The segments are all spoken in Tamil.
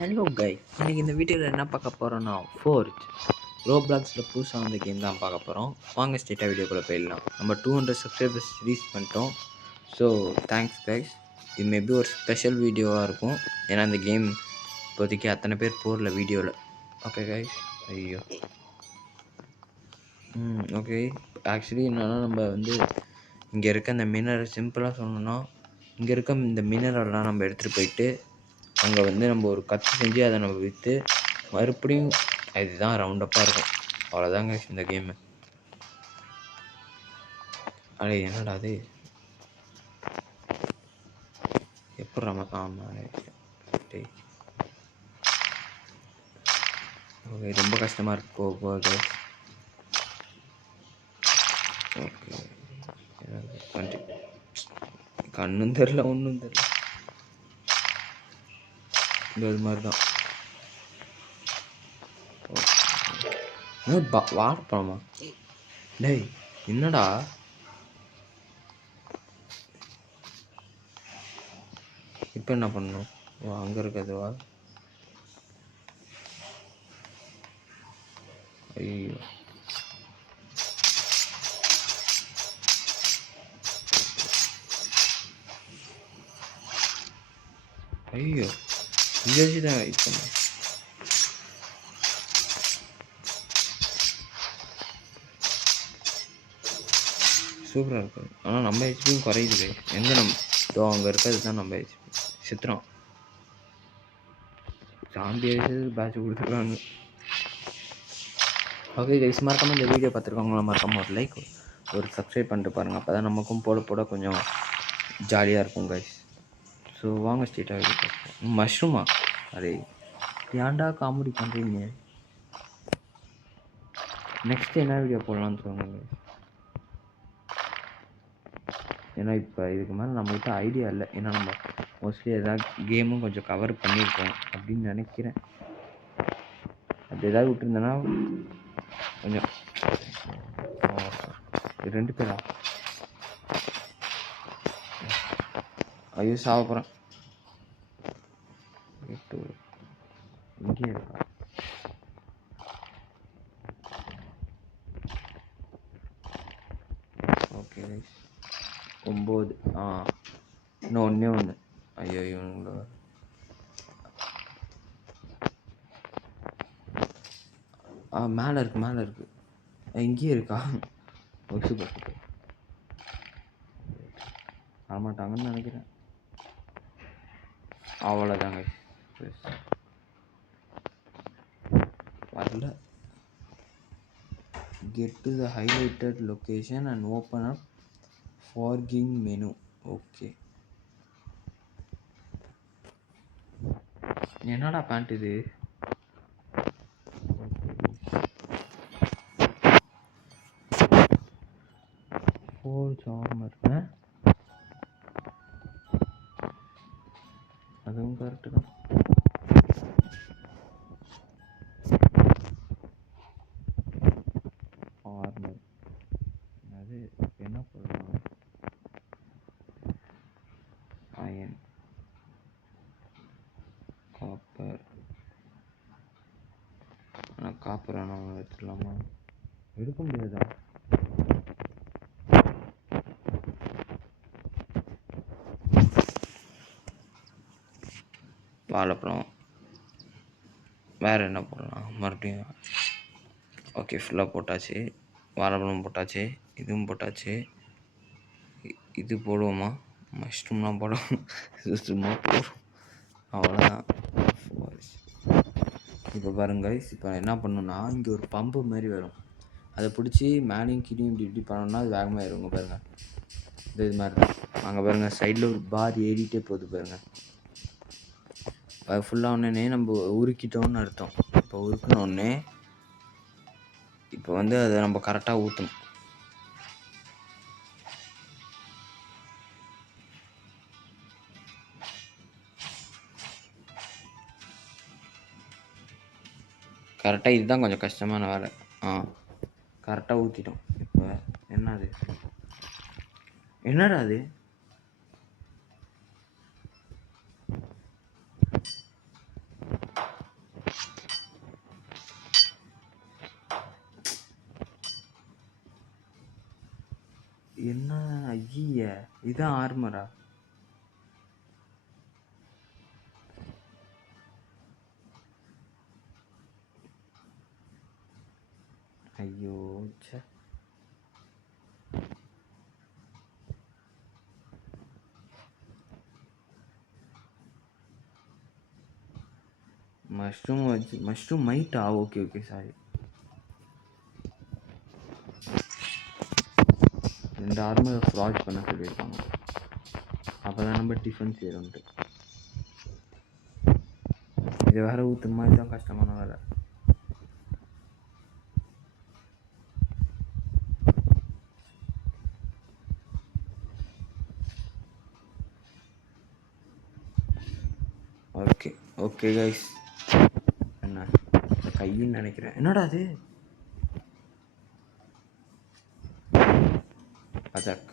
ஹலோ கை, இன்னைக்கு இந்த வீடியோவில் என்ன பார்க்க போகிறோன்னா ஃபோர்ஜ் ரோப்ளாக்ஸில் புதுசாக வந்த கேம் தான் பார்க்க போகிறோம். வாங்க ஸ்ட்ரெயிட்டாக வீடியோக்குள்ளே போயிடலாம். நம்ம 200 சப்ஸ்கிரைபர்ஸ் ரீச் பண்ணிட்டோம். So thanks guys. இது மேபி ஒரு ஸ்பெஷல் வீடியோவாக இருக்கும். ஏன்னா இந்த கேம் இப்போதைக்கு அத்தனை பேர் போடல வீடியோவில். Okay guys. ஐயோ ஓகே. ஆக்சுவலி என்னென்னா நம்ம வந்து இங்கே இருக்க இந்த மினரை சிம்பிளாக சொல்லணுன்னா இங்கே இருக்க இந்த மினரெல்லாம் நம்ம எடுத்துகிட்டு போயிட்டு அங்கே வந்து நம்ம ஒரு கற்று செஞ்சு அதை நம்ம விற்று மறுபடியும் இதுதான் ரவுண்டப்பாக இருக்கும். அவ்வளோதாங்க இந்த கேமு. அடே என்னடா அது எப்படி ஆமாம் டே ஓகே. ரொம்ப கஷ்டமாக இருக்கு போக. ஓகே கண்ணும் தெரில ஒன்றும் தெரில. இது மாதிரி தான் வாழைப்பழமா? டேய் என்னடா இப்போ என்ன பண்ணணும்? அங்கே இருக்கிறதுவா? ஐயோ ஐயோ இங்கே வச்சு தான் வெயிட் பண்ணேன். சூப்பராக இருக்குது. ஆனால் நம்ம ஹெச்பியும் குறையுது. எங்கே நம்ம அங்கே இருக்கிறது தான் நம்ம ஹெச்பி சித்திரம் சாம்பி அடிச்சது பேட்ச் கொடுத்துருக்காங்க. ஓகே கைஸ், மறக்காமல் இந்த வீடியோ பார்த்துருக்கவங்கள மறக்காமல் ஒரு லைக் ஒரு சப்ஸ்கிரைப் பண்ணிட்டு பாருங்கள். அப்போ தான் நமக்கும் போட கொஞ்சம் ஜாலியாக இருக்கும் கைஸ். ஸோ வாங்க ஸ்ட்ரெயிட்டாக வீடியோ பார்ப்போம். மஷ்ரூமா? அதே ஏன்டா காமெடி பண்ணுறீங்க? நெக்ஸ்ட் என்ன வீடியோ போடலான்னு சொல்லுங்க. ஏன்னா இப்போ இதுக்கு மேலே நம்மகிட்ட ஐடியா இல்லை. ஏன்னா நம்ம மோஸ்ட்லி ஏதாவது கேமும் கொஞ்சம் கவர் பண்ணியிருக்கோம் அப்படின்னு நினைக்கிறேன். அப்படி ஏதாவது விட்டுருந்தேன்னா கொஞ்சம் 2 பேரா? ஐயோ சாவ போகிறேன். இங்கே இருக்கா? ஓகே 9 இன்னும் ஒன்று. ஐயோ இவங்கள மேலே இருக்கு. இங்கேயே இருக்கா? சூப்பர் வரமாட்டாங்கன்னு நினைக்கிறேன். அவ்வளோதாங்க வரல. Get to the highlighted location and open up forging menu. Okay. என்னடா பேண்ட் இது? Forge armour. அதுவும் கரெக்டு தான். ஆர்மர் அது என்ன பண்ணலாம்? Iron copper. ஆனால் காப்பர் நம்ம எடுத்துக்கலாமா? எடுக்க முடியாதா? வாழைப்பழம். வேறு என்ன போடலாம் மறுபடியும்? ஓகே ஃபுல்லாக போட்டாச்சு. வாழைப்பழம் போட்டாச்சு, இதுவும் போட்டாச்சு. இது போடுவோமா? மஷ்ரூம்லாம் போடுவோம். சும்மா போடுவோம், அவ்வளோதான். இப்போ பாருங்க இப்போ என்ன பண்ணணும்னா இங்கே ஒரு பம்பு மாதிரி வரும். அதை பிடிச்சி மேலேயும் கீழேயும் இப்படி பண்ணோம்னா அது வேகமாக ஏறுங்க பாருங்கள். இது மாதிரி தான். அங்கே பாருங்கள் சைடில் ஒரு பார் ஏறிட்டே போகுது பாருங்கள். அது ஃபுல்லாக ஒன்றே நம்ம உருக்கிட்டோன்னு அர்த்தம். இப்போ உருக்கினோடனே இப்போ வந்து அதை நம்ம கரெக்டாக ஊற்றணும். கரெக்டாக இதுதான் கொஞ்சம் கஷ்டமான வேலை. கரெக்டாக ஊற்றிட்டோம். இப்போ என்னடா அது? என்ன ஐய இதான் ஆர்மரா? ஐயோ ச்சே. மஷ்ரூம் வச்சு மஷ்ரூம் மைட்டா? Okay okay sorry. 2 armour forge பண்ண சொல்லியிருக்காங்க. அப்போ தான் நம்ம டிஃபன் செய்யணுன்ட்டு. இது வேற ஊற்றுற மாதிரி தான் கஷ்டமான வேலை. Okay okay guys. என்ன கையின்னு நினைக்கிறேன். என்னடா அது? அஜாக்.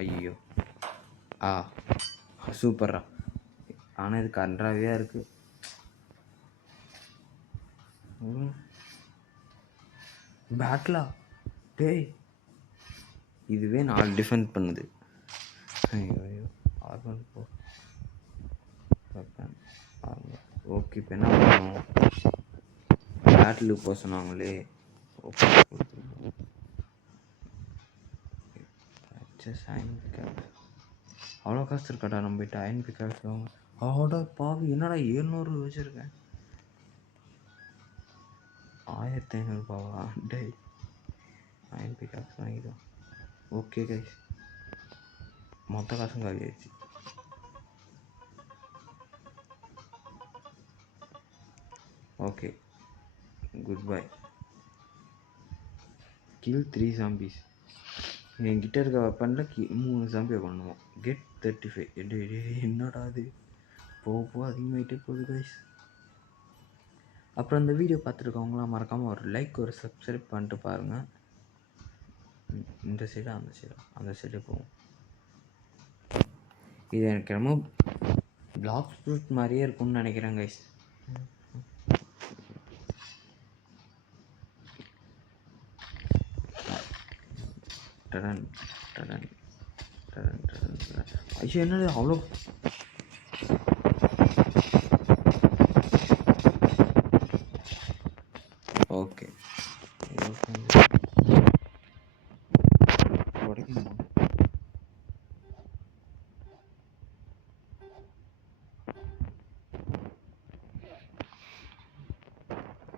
ஐயோ சூப்பர்ரா. ஆனால் இது கன்றாவே இருக்கு. பேட்லா டேய், இதுவே 4 டிஃபெண்ட் பண்ணுது. ஐயோ ஐயோ ஆர்மர் போ. ஓகே இப்போ என்ன பண்ணணும்? பேட்டிலுக்கு போக சொன்னாங்களே. ஓகே அவ்வளோ காசு இருக்காடா நம்ம போயிட்டு அயன் பிக்காஸ் வாங்க. அவ்வளோ பாவி, என்னடா 700 வச்சுருக்கேன். 1500 ரூபாவா? டே அயன் பிக்காஸ் வாங்கிடும். ஓகே கைஸ், மொத்த காசும் காலி ஆயிடுச்சு. Okay good bye. Kill 3 zombies. என்கிட்ட இருக்க வெப்பனில் 3 ஜாம்பியை பண்ணுவோம். கெட் 35. என்னடா அது? போக அதிகமாகிட்டே போகுது கைஸ். அப்புறம் இந்த வீடியோ பார்த்துருக்கவங்களாம் மறக்காமல் ஒரு லைக் ஒரு சப்ஸ்கிரைப் பண்ணிட்டு பாருங்கள். இந்த சைடு அந்த சைடு போவோம். இது எனக்கு ரொம்ப பிளாக் ஃப்ரூட் மாதிரியே இருக்கும்னு நினைக்கிறேன் கைஸ். ஐயோ என்னது அவ்வளோ? ஓகே உடைக்கணுமா?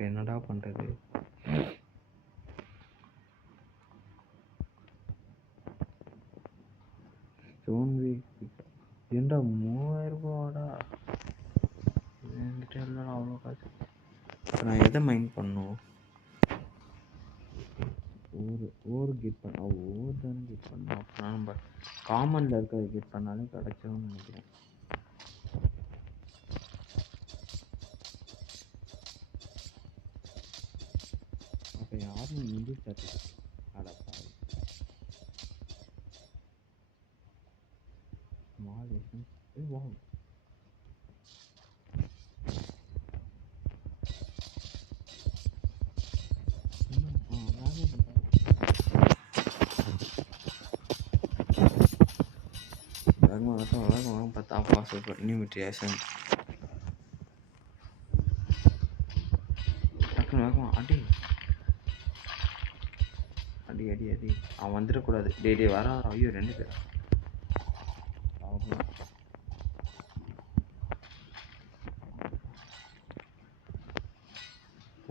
என்னடா பண்ணுறது? ஏண்டா 3000 ரூபாடா என்கிட்ட இல்லைனா? அவ்வளோ காசு நான் எதை மைண்ட் பண்ணும்? ஓர் கெட் பண்ண ஓர் தானே கெட் பண்ணோம். அப்புறம் நம்ம காமனில் இருக்கிறத கெட் பண்ணாலே கிடச்சிரும்னு நினைக்கிறேன். அப்போ யாரும் இங்கிலீஷ் சர்டிஃபிகேட் அடப்பா ஸ்மால் எசன்ஸ். வா வேகமாக பார்த்தா சூப்பர் நியூட்ரிஷன். டக்குன்னு வேகமாக அடி அடி அடி அடி. அவன் வந்துடக்கூடாது. டே வரா. ஐயோ 2 பேர்.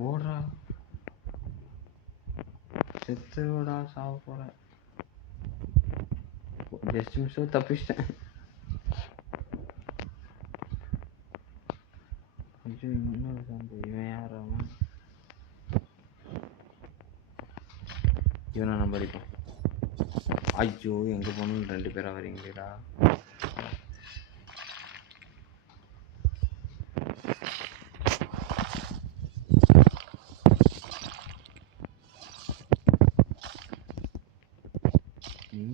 ஓடுறா செத்துடா சாவ போற. ஜஸ்ட் மிஸ்ஸோ தப்பிச்சிட்டேன். ஐயோ இன்னொரு சாம்பு. இவன் யார்? அவன் இவனை நம்ம அடிப்போம். ஐயோ எங்கே போகணும்? 2 பேராக வரீங்களேடா.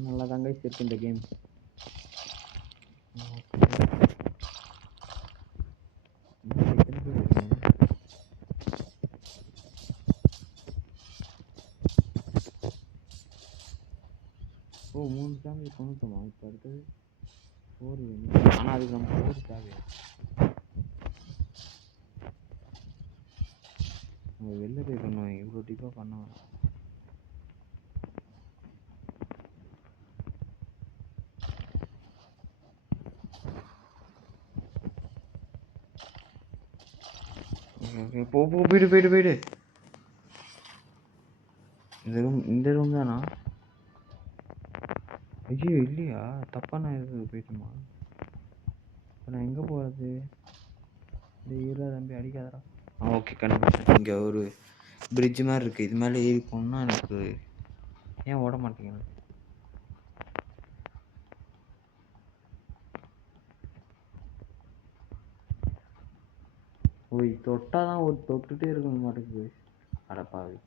நல்லா தாங்க இருக்கு இந்த கேம். ஜாம்பி கொண்டுட்டோமா? இப்போ அடுத்தது 4 ஆனால் அதுக்கு நம்ம 4 தேவையா? நம்ம வெளில போய் பண்ணுவோம், இவ்வளோ டீப்பாக பண்ண வேணாம். ஓகே போ போ போயிடு. இந்த ரூம் தானா? ஐயோ இல்லையா, தப்பான இது போயிட்டுமா? இப்போ நான் எங்கே போகிறது? இந்த ஈரா தம்பி அடிக்காதடா. ஓகே கண்டுபிடிச்சேன். இங்கே ஒரு பிரிட்ஜ் மாதிரி இருக்குது, இது மேலே ஏறி போகணுன்னா எனக்கு ஏன் ஓட மாட்டேங்குது? ஓய் தொட்டால் தான் ஒரு தொட்டுகிட்டே இருக்க மாட்டேங்குது. அடப்பாவி,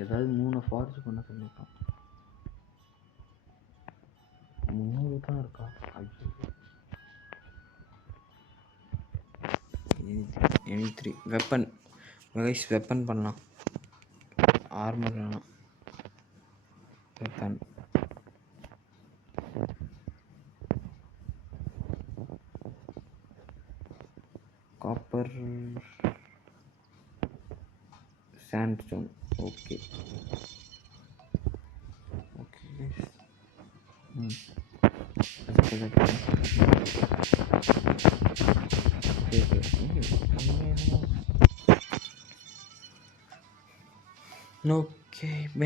ஏதாவது 3 ஃபார்ஸ் பண்ண சொல்லியிருக்கான். 3 தான் இருக்கா? ஐயோ எனி 3 வெப்பன் கைஸ், வெப்பன் பண்ணலாம். ஆர்மர் வேணாம், weapon. Copper sandstone. Okay okay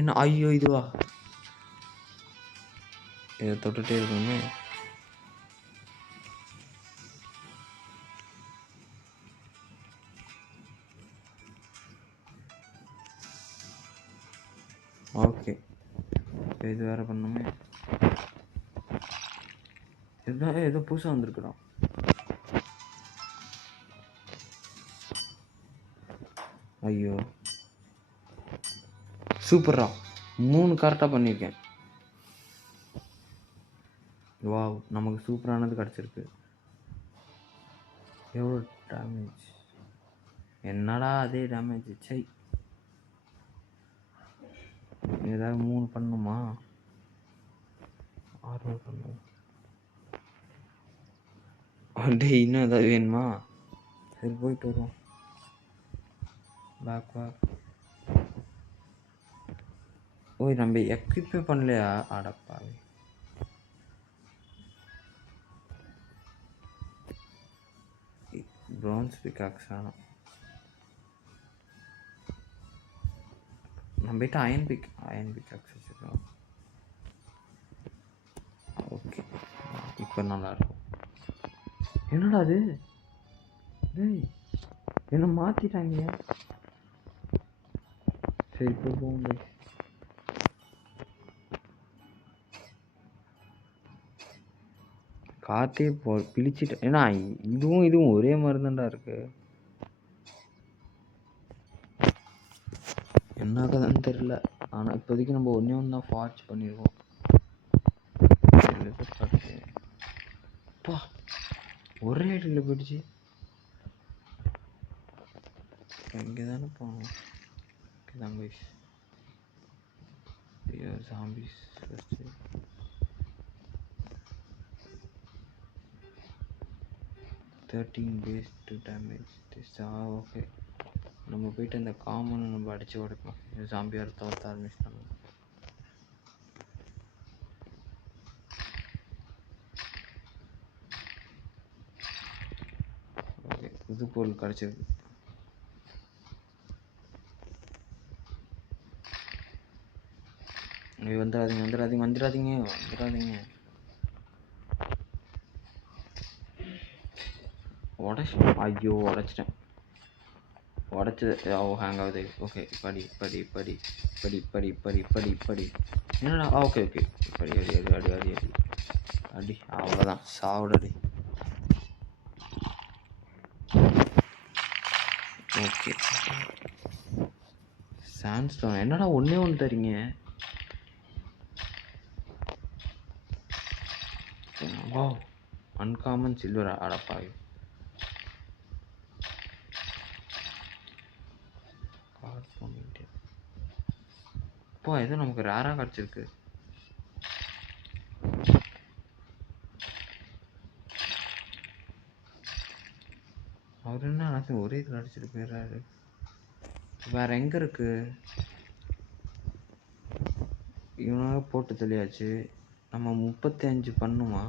என்ன? ஐயோ இதுவா? இதை தொட்டுட்டே இருக்கணுமே. ஓகே இது வேற பண்ணுமே. இதுதான் ஏதோ புதுசாக வந்திருக்குடா. ஐயோ சூப்பரா, 3 கரெக்டாக பண்ணியிருக்கேன். வாவ், நமக்கு சூப்பரானது கிடச்சிருக்கு. எவ்வளோ டேமேஜ்? என்னடா அதே டேமேஜ்? சை, ஏதாவது 3 பண்ணுமா? 6 பண்ணும். டே இன்னும் ஏதாவது வேணுமா? சரி போயிட்டு வருவோம். பேக். ஓய் நம்ம எக்யூப்பே பண்ணலையா? அடப்பாவே. ப்ரான்ஸ் பிகாக்ஸ் வேணும். நம்ம போய்ட்டு அயன் பிகாக்ஸ் வச்சுருக்கோம். ஓகே இப்போ நல்லாயிருக்கும். என்னடா அது? டேய் என்ன மாற்றிட்டாங்க. சரி இப்போ போங்க. காற்றே பிழிச்சிட்டு. ஏன்னா இதுவும் ஒரே மாதிரி தான்டா இருக்கு. என்ன கதைன்னு தெரியல. ஆனால் இப்போதைக்கு நம்ம ஒன்றே ஒன்று தான் ஃபார்ச் பண்ணியிருக்கோம். அப்பா ஒரே ஐடியில் போயிடுச்சு. இங்கே தானே போகணும். ஓகே தான் guys. Zombies first 13 base to damage this. Okay நம்ம போயிட்டு இந்த காமனை நம்ம அடித்து உடைப்போம். ஜாம்பியாக தோற்ற ஆரம்பிச்சிட்டாங்க. ஓகே புது பொருள் கிடச்சிருக்கு. வந்துடாதீங்க. ஐயோ உடைச்சிட்டேன். உடைச்சது ஹேங் ஆகுது. ஓகே படி. என்னடா? ஓகே படி அடி. அவ்வளோதான், சாவுடடி. ஓகே சாண்ட்ஸ்டோன் என்னடா ஒன்றே ஒன்று தரீங்க? வா அன்காமன் சில்வர். அடப்பாய். அப்பா ஏதோ நமக்கு ரேராக கிடச்சிருக்கு. அவர் என்ன ஆச்சு ஒரே இதில் அடிச்சுட்டு போயிடுறாரு. வேற எங்கே இருக்கு? இவனாக போட்டு தெளியாச்சு. நம்ம 35 பண்ணுமா?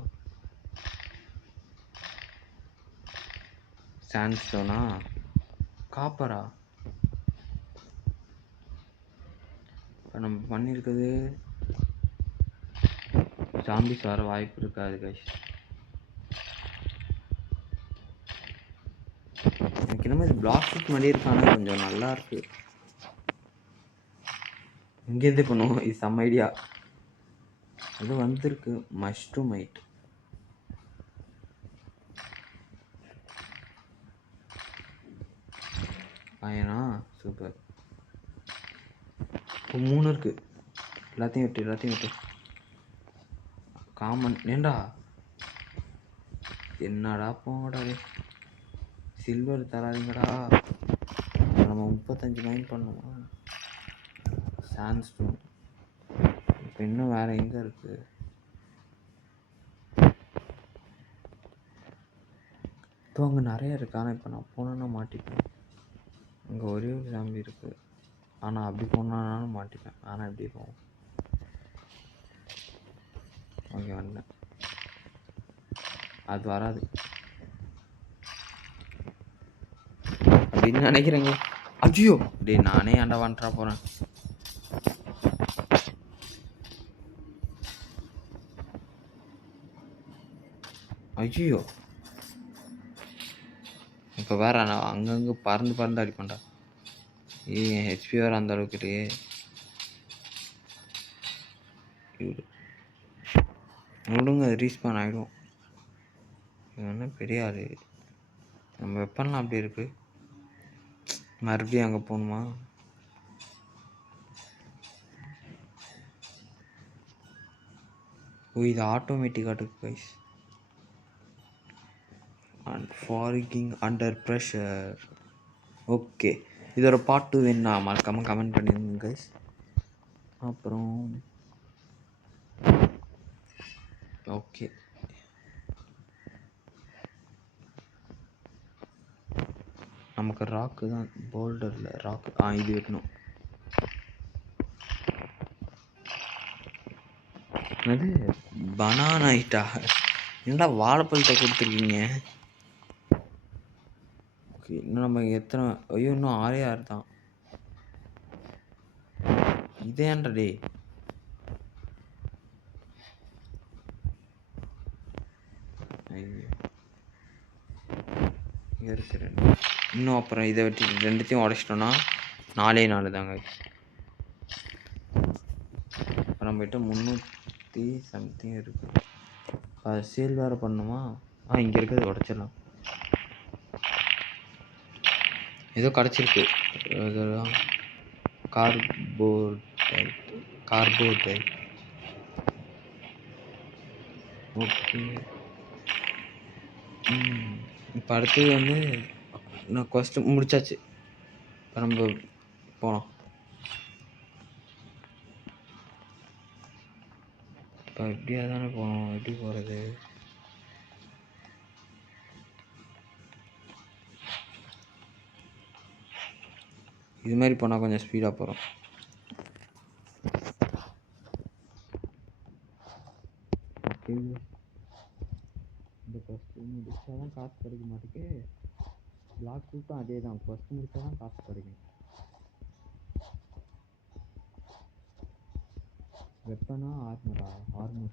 சாண்ட்ஸ்டோனா காப்பரா? இப்போ நம்ம பண்ணியிருக்குது ஜாம்பிஸ் வர வாய்ப்பு இருக்காது கைஸ். எனக்கு என்னமோ இது பிளாக் ஷீட் மாதிரி இருக்கான கொஞ்சம் நல்லா இருக்கு. இங்கேருந்து பண்ணுவோம். இது செம்ம ஐடியா. அது வந்திருக்கு மஷ்ரூமைட். ஆயனா சூப்பர். இப்போ 3 இருக்கு. எல்லாத்தையும் விட்டு காமன். ஏண்டா என்னடா போங்கடா சில்வர் தராதிங்கடா. நம்ம 35 மைன் பண்ணுமா? சாண்ட்ஸ்டோன் இப்போ இன்னும் வேற எங்கே இருக்கு? இப்போ அங்கே நிறைய இருக்கு. ஆனால் இப்போ நான் போனேன்னா மாட்டிப்பேன். அங்கே ஒரே ஒரு ஜாம்பி இருக்கு. ஆனால் அப்படி போனாலும் மாட்டிப்பேன். ஆனால் எப்படி போவோம்? ஓகே வந்தேன். அது வராது அப்படின்னு நினைக்கிறேங்க. ஐயோ டே நானே ஆண்டா வந்துட்டா போகிறேன். ஐயோ இப்போ வேற நான் அங்கங்கே பறந்து அடிப்பேன்டா. என் ஹெச்பி வேறு அந்த அளவுக்கு இல்லையே. விடுங்க ரீஸ்பான் ஆகிடும். இது ஒன்றும் பெரிய ஆள். நம்ம வெப்பன்லாம் அப்படி இருக்கு. மறுபடியும் அங்கே போகணுமா? ஓ இது ஆட்டோமேட்டிக்காக இருக்கு கைஸ். அண்ட் ஃபாரிங்கிங் அண்டர் ப்ரெஷர். ஓகே இதோட பார்ட் 2 வேணும்னா மறக்காமல் கமெண்ட் பண்ணிடுங்க கைஸ். அப்புறம் ஓகே நமக்கு ராக்கு தான் போல்டரில் ராக்கு. இது வைக்கணும். அது பனானா ஐட்டா? என்னடா வாழைப்பழத்தை கொடுத்துருக்கீங்க? ஓகே இன்னும் நம்ம எத்தனை? ஐயோ இன்னும் 6 தான். இதேன்றா டே. ஐயோ இங்கே இருக்கு 2 இன்னும். அப்புறம் இதை வெட்டி 2த்தையும் உடச்சிட்டோன்னா 4 தாங்க. அப்புறம் போய்ட்டு 300 சம்திங் இருக்கு. அது சேல் வேறு பண்ணுமா? இங்கே இருக்கிறது உடச்சிடலாம். ஏதோ கிடச்சிருக்கு. இதெல்லாம் கார்போடைட். ஓகே இப்போ அடுத்தது வந்து நான் கொஸ்டின் முடிச்சாச்சு. இப்போ நம்ம போனோம். இப்போ எப்படியா தானே போகணும். எப்படி போகிறது? இது மாதிரி போனால் கொஞ்சம் ஸ்பீடாக போகிறோம். ஓகே இந்த ஃபஸ்ட்டு முடிச்சா தான் காசு கிடைக்க மாட்டேக்கு. பிளாக் ஷூட்டும் அதே தான். ஃபஸ்ட்டு முடிச்சா தான் காசு கிடைக்கும். வெப்பனா ஆர்மரா? Armour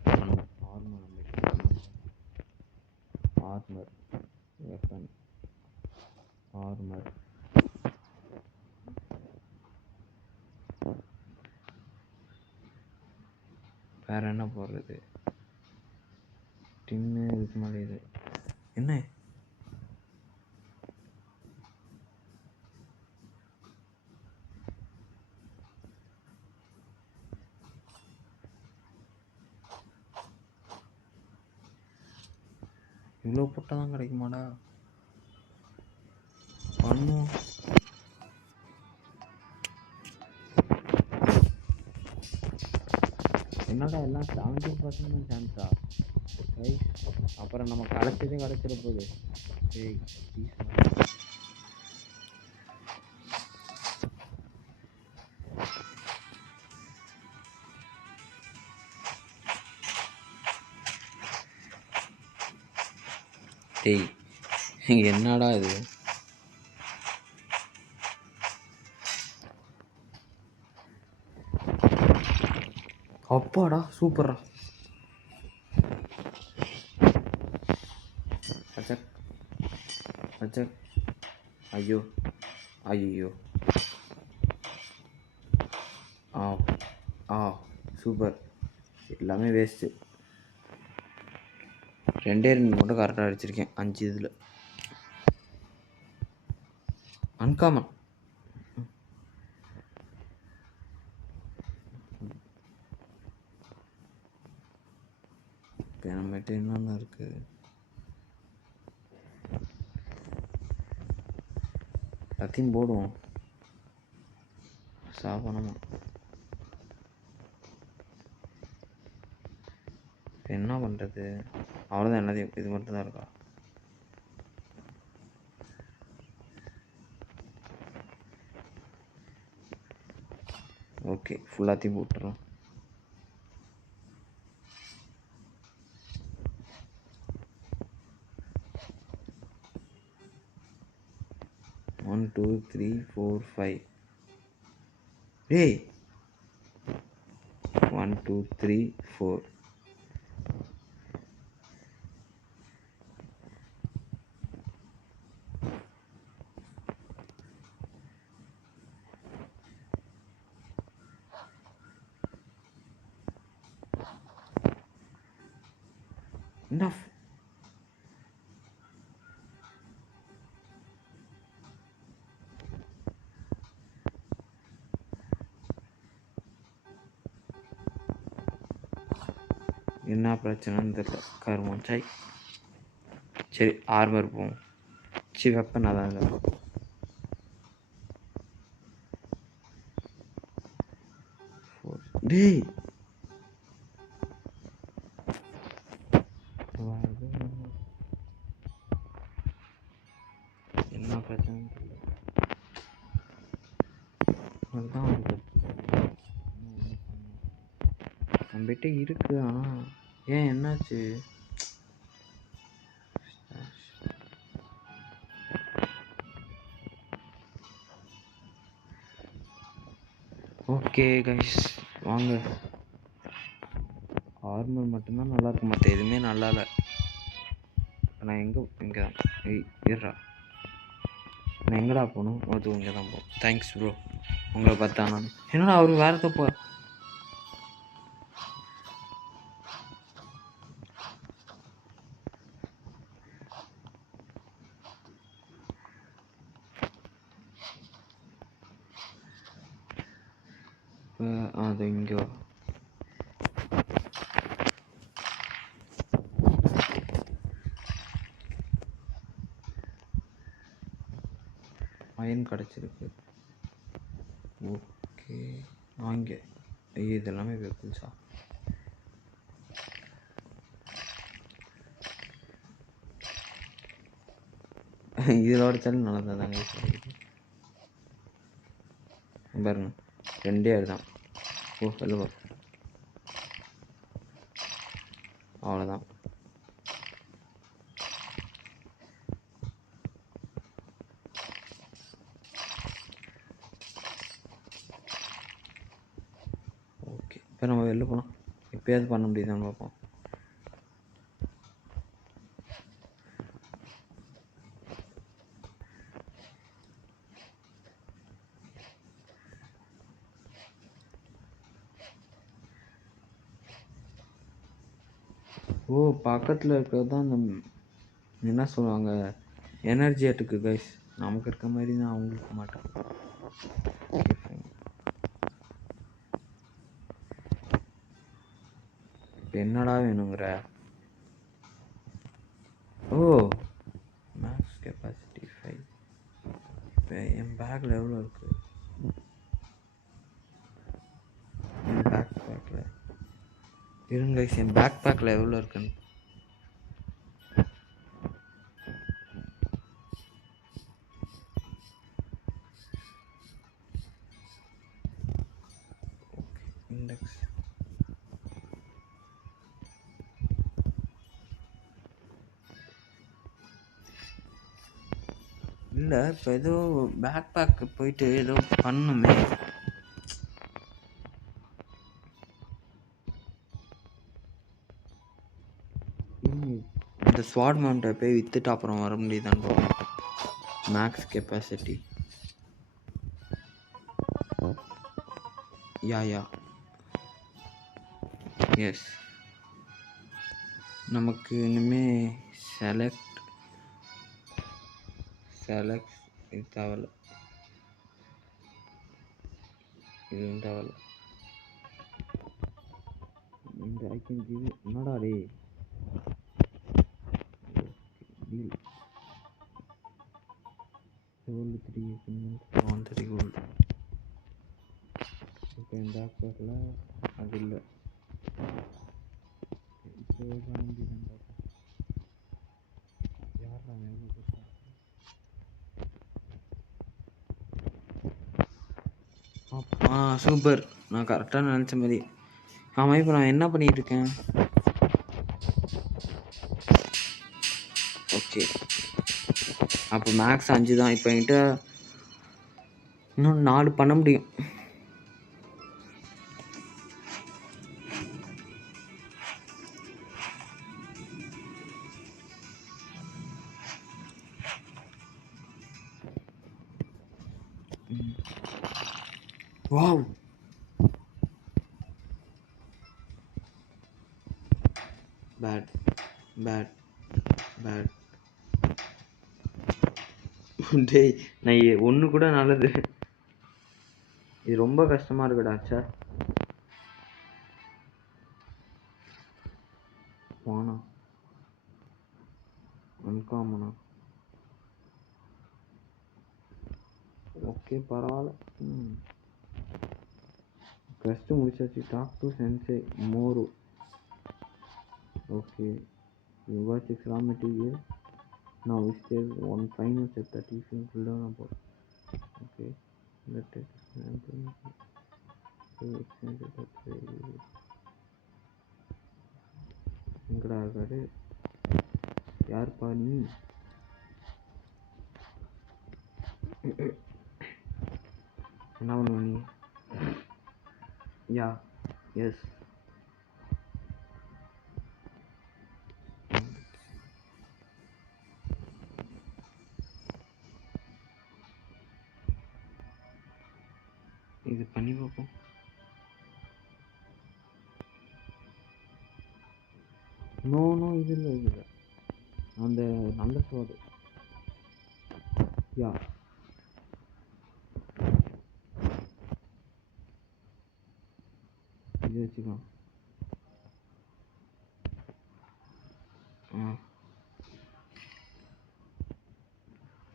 weapon armour. வேற என்ன போடுறது? டின்னு இதுக்கு மேலே இது என்ன? இவ்வளோ போட்டால் தான் கிடைக்குமாடா? பண்ணும். என்னடா எல்லாம் 70% தான் சான்ஸா? அப்புறம் நம்ம கிடைச்சதே கிடைச்சிட போகுது. டேய் ப்ளீஸ். டேய் என்னடா இது? அப்பாடா சூப்பர்ரா. அச்சக் அச்சக். ஐயோ ஐயோ. ஆ ஆ சூப்பர். எல்லாமே வேஸ்ட்டு. 2 மட்டும் கரெக்டாக அடிச்சிருக்கேன் 5 இதில். அன்காமன். இப்போ நம்மகிட்ட என்னென்ன இருக்குது? எல்லாத்தையும் போடுவோம். சாபனமா இப்போ என்ன பண்ணுறது? அவ்வளோதான். என்னது இது மட்டும்தான் இருக்கா? ஓகே ஃபுல்லாத்தையும் போட்டுறோம். ஒன் 2 3 4 5. டேய் 1 2 3 4. என்ன என்ன பிரச்சனைன்னு தெரியல. கருமம் சாய். சரி ஆர்மர் போவோம். சரி வெப்பன் அதான் இருக்கும். டேய் என்ன பிரச்சனை தெரியல. அதுதான் நம்மகிட்ட இருக்கு. ஆனால் ஏன் என்னாச்சு? ஓகே கைஸ் வாங்க. ஆர்மர் மட்டும்தான் நல்லா இருக்கும், மற்ற எதுவுமே நல்லா இல்லை. நான் எங்கே இருறா, நான் எங்கடா போகணும்? அது இங்கே தான் போகும். Thanks bro. உங்களை பார்த்தா நான் என்னடா அவரு வேறு தப்போ. அது இங்கே அயன் கிடச்சிருக்கு. ஓகே வாங்க. இது எல்லாமே வெப்பிள்ஸா? இதில் உடச்சாலும் நல்லா தாங்க பாருங்க. 2 தான். ஓ சொல்லுவா. அவ்வளோதான். ஓகே இப்போ நம்ம வெளில போகலாம். இப்போயாவது பண்ண முடியுதான்னு பார்ப்போம். ஓ பக்கத்தில் இருக்கிறது தான் அந்த என்ன சொல்லுவாங்க, எனர்ஜி ஆட்டுக்கு கைஸ். நமக்கு இருக்க மாதிரி தான் அவங்களுக்கு மாட்டோம். இப்போ என்னடா வேணுங்கிற? ஓ மேக்ஸ் கெப்பாசிட்டி 5. இப்போ என் பேக்கில் எவ்வளோ இருக்குது? என் பேக்கில் இருங்க guys, என் பேக் பேக்கில் எவ்வளோ இருக்குன்னு. இண்டெக்ஸ் இல்லை, இப்போ ஏதோ பேக் பேக்கு போயிட்டு ஏதோ பண்ணுமே. இந்த ஸ்வாட் மவுண்ட்டை போய் விற்றுட்டு அப்புறம் வர முடியுதான்னு பார்ப்போம். மேக்ஸ் கெப்பாசிட்டி யா எஸ். நமக்கு இனிமேல் செலக்ட் இது தேவையில்ல, இதுவும் தேவையில்ல. இந்த ஐக்கன் ஜீவ் என்னடா டே டீல் கோல்டு 3 130 கோல்டு. இப்போ இந்த ஆக்டரில் அது இல்லை. இப்போ யாரா எவ்வளோ சூப்பர். நான் கரெக்டாக நினச்ச மாதிரி. ஆமாம், இப்போ நான் என்ன பண்ணிகிட்டு இருக்கேன்? ஓகே, அப்போ மேக்ஸ் 5 தான். இப்போ என்கிட்ட இன்னும் 4 பண்ண முடியும். Wow, bad bad bad. டேய், நான் ஒன்று கூட நல்லது. இது ரொம்ப கஷ்டமாக இருக்குடா. சார் போனா அன்காமனா. ஓகே, பரவாயில்ல. ஃபஸ்ட்டு முடிச்சாச்சு. டாக் டு சென்சே மோரு. Okay, you got 6 raw material. Now we still one final step that you should learn about. Okay, let's take example. So example that எங்கடா இருக்காரு? யார்ப்பா நீ? என்ன பண்ணுவ நீ? யா எஸ். இது பண்ணி பார்ப்போம். நோ இது இல்லை அந்த நல்ல சோடு. யா இது வச்சுக்கலாம்.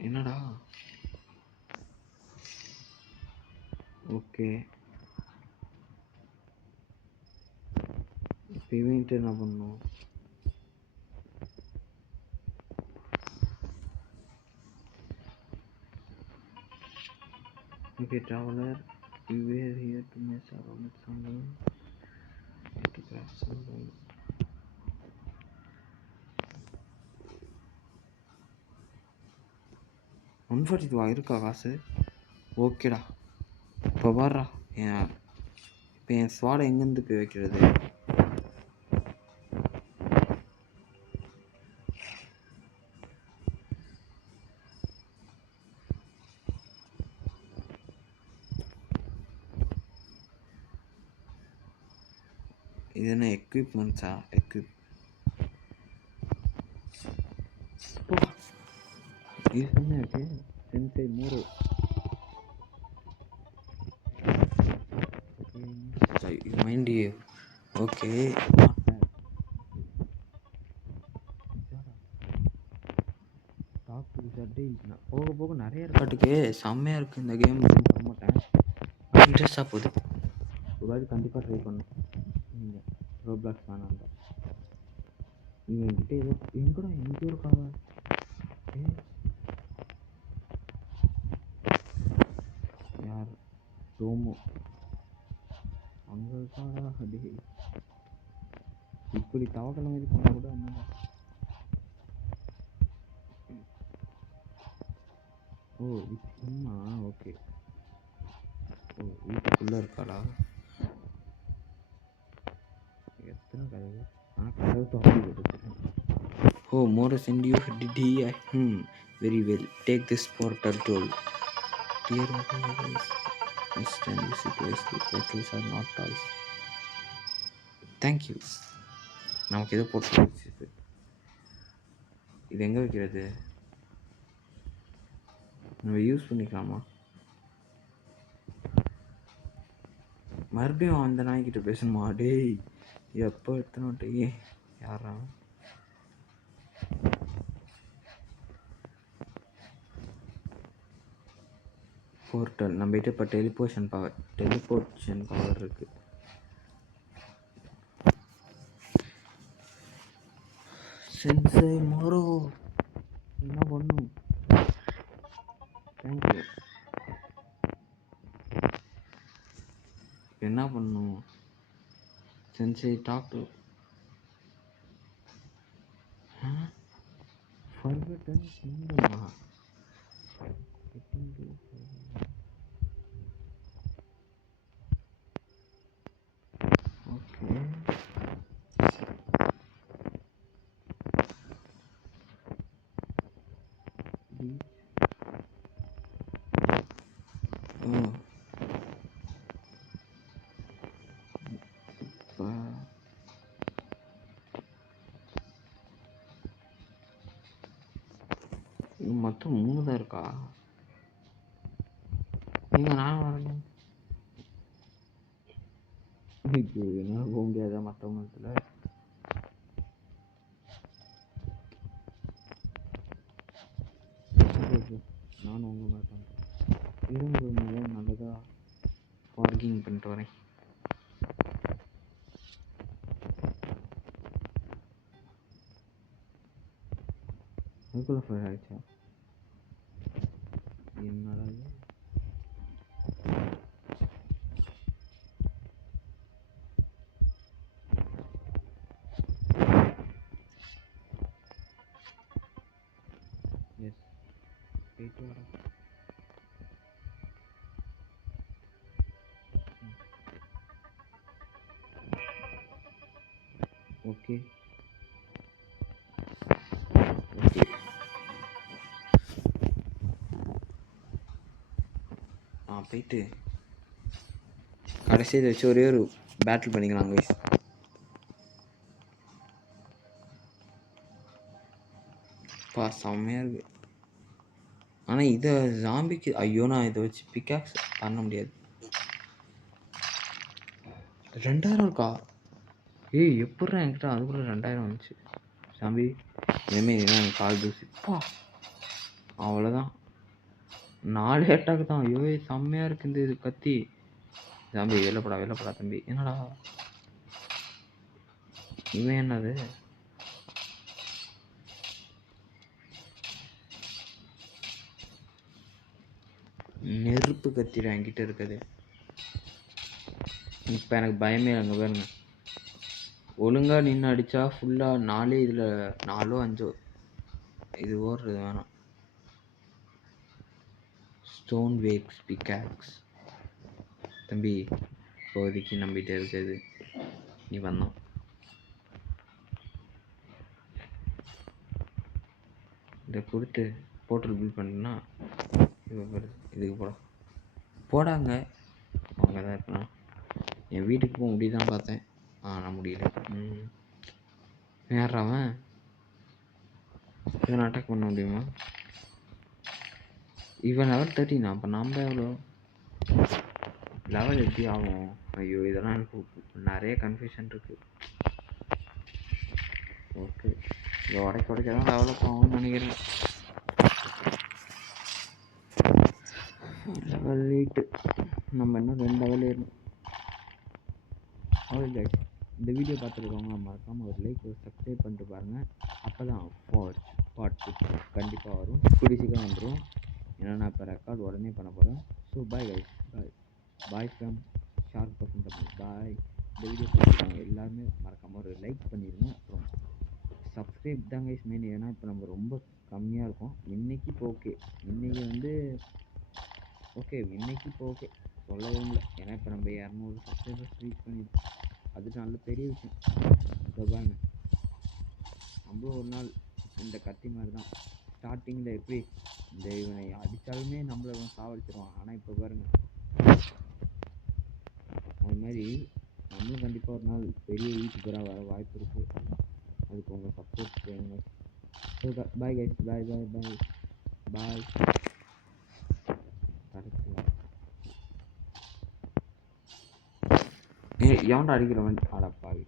என்னடா? ஓகே, இப்போ இவன்ட்டு என்ன பண்ணணும்? Okay, traveler, you were here to mess around with someone, to grab someone. $142 இருக்கா காசு? ஓகேடா, இப்போ வர்றா. இப்போ என் ஸ்வாடை எங்கேருந்து போய் வைக்கிறது? இது என்ன எக்யூப்மெண்ட்ஸா? இது என்ன இருக்கு? சென்சை மோரோ. Mind you. ஓகே, போக போக நிறைய இருக்காட்டுக்கு. செம்மையாக இருக்குது இந்த கேம். பண்ண மாட்டேன், இன்ட்ரெஸ்டாக போகுது. ஒரு வாட்டி கண்டிப்பாக ட்ரை பண்ணும் நீங்கள். ரோப்ளாக்ஸ் வேணாம்டா. இவன்கிட்ட ஏதோ எங்கடா எங்கேயோ இருக்காங்க. யார் ரோமோ அங்கே இருக்காடா. அடி இப்படி தவக்கலை மாதிரி பண்ணால் கூட என்னடா. ஓ இட்ஸ் ஹிம்மா. ஓகே. ஓ வீட்டுக்குள்ளே இருக்காடா. எத்தனை கதவு? ஆனால் கதவு தோண்டி கொடுத்துருக்கேன். Oh more sent you did he very well take this portal toll dear stand use it wisely. Portals are not toys. Thank you. நமக்கு ஏதோ போர்ட்டல் வச்சுது. இது எங்கே வைக்கிறது? நம்ம யூஸ் பண்ணிக்கலாமா? மறுபடியும் அந்த நாய்கிட்ட பேசணுமா? டேய் எப்போ எத்தனை யாரா? போர்ட்டல் நம்மகிட்ட இப்போ டெலிபோர்ஷன் பவர் இருக்கு. சென்சை மோரோ என்ன பண்ணும்? தேங்க்யூ. என்ன பண்ணும்? சென்சை talk Forgotten Kingdom. Okay. Oh. மொத்தம் 3 தான் இருக்கா? நான் வரணும். என்னால் போக முடியாதா மற்றவங்கத்துல? நானும் உங்க மாதிரி இருங்க நல்லதா பார்க்கிங் பண்ணிட்டு வரேன். அதுக்குள்ள ஃபயர் ஆயிடுச்சா? என்னடா எஸ் போயிட்டு வரேன். ஓகே போயிட்டு கடைசி இதை வச்சு ஒரே ஒரு பேட்டில் பண்ணிக்கலாம் கைஸ். செம்மையாக இருக்கு. ஆனால் இதை ஜாம்பிக்கு ஐயோ நான் இதை வச்சு பிக்காக்ஸ் பண்ண முடியாது. 2000 இருக்கா? ஏய் எப்பட்றா என்கிட்ட அதுக்குள்ள 2000 வந்துச்சு. சாம்பி இனிமேல் என்ன கால் தூசிப்பா அவ்வளோதான். 4 அட்டாக்கு தான். ஐயோ செம்மையாக இருக்கு இந்த இது கத்தி. சாம்பி வெள்ளப்படா தம்பி. என்னடா இவன் என்னது? நெருப்பு கத்திர என்கிட்ட இருக்குது. இப்போ எனக்கு பயமே அங்கே பாருங்க. ஒழுங்காக நின்று அடித்தா ஃபுல்லாக 4 இதில் 4 5 இது ஓடுறது வேணாம். ஸ்டோன் வேக்ஸ் பிக்காக்ஸ் தம்பி இப்போதைக்கு நம்பிகிட்டே இருக்குது. நீ வந்தான் இதை கொடுத்து போர்ட்டல் பில் பண்ணுன்னா இதுக்கு போடாங்க. அவங்க தான் இருக்கணும். என் வீட்டுக்கு போக முடியுதான் பார்த்தேன். நான் முடியல. யாராவன் இவன் அட்டாக் பண்ண முடியுமா? இவன் லெவல் 13. அப்போ நம்ம எவ்வளோ லெவல் எப்படி ஆகும்? ஐயோ இதெல்லாம் எனக்கு நிறைய கன்ஃபியூஷன் இருக்குது. ஓகே இதை உடைக்க தான் டெவலப் ஆகும்னு நினைக்கிறேன். லெவல் 8 நம்ம என்ன 2 லெவல் ஏறணும். அவ்வளோ இந்த வீடியோ வீடியோ பார்த்துருக்கவங்க மறக்காமல் ஒரு லைக் ஒரு சப்ஸ்கிரைப் பண்ணிட்டு பாருங்கள். அப்போ தான் பார்ட் 2 கண்டிப்பாக வரும். கூடிய சீக்கிரம் வந்துடும். ஏன்னா நான் இப்போ ரெக்கார்ட் உடனே பண்ண போகிறேன். So bye guys, bye from shark person Tamil. Bye. இந்த வீடியோ பார்த்துருக்கவங்க எல்லாருமே மறக்காமல் ஒரு லைக் பண்ணிடுங்க. அப்புறம் சப்ஸ்கிரைப் தான் கைஸ் மெயின். ஏன்னா இப்போ நம்ம ரொம்ப கம்மியாக இருக்கும். இன்னைக்கு இப்போ ஓகே, இன்னைக்கு வந்து ஓகே, இன்னைக்கு இப்போ ஓகே சொல்லவே இல்லை. ஏன்னா இப்போ நம்ம 200 சப்ஸ்கிரைபர்ஸ் ரீச் பண்ணியிருக்கோம். அது நல்ல பெரிய விஷயம். இப்போ பாருங்க, நம்மளும் ஒரு நாள் இந்த கத்தி மாதிரி தான். ஸ்டார்டிங்கில் எப்படி இந்த இவனை அடித்தாலுமே நம்மளை சாவடிச்சிருவான். ஆனால் இப்போ பாருங்க, அது மாதிரி நம்மளும் கண்டிப்பாக ஒரு நாள் பெரிய யூடியூபராக வர வாய்ப்பு இருக்குது. அதுக்கு உங்கள் சப்போர்ட் வேணுங்க. ஸோ பாய் கைஸ், பாய் பாய் பாய் பாய். கரெக்டாக எவன்டா அடிக்கிறவன்? அடப்பாவி.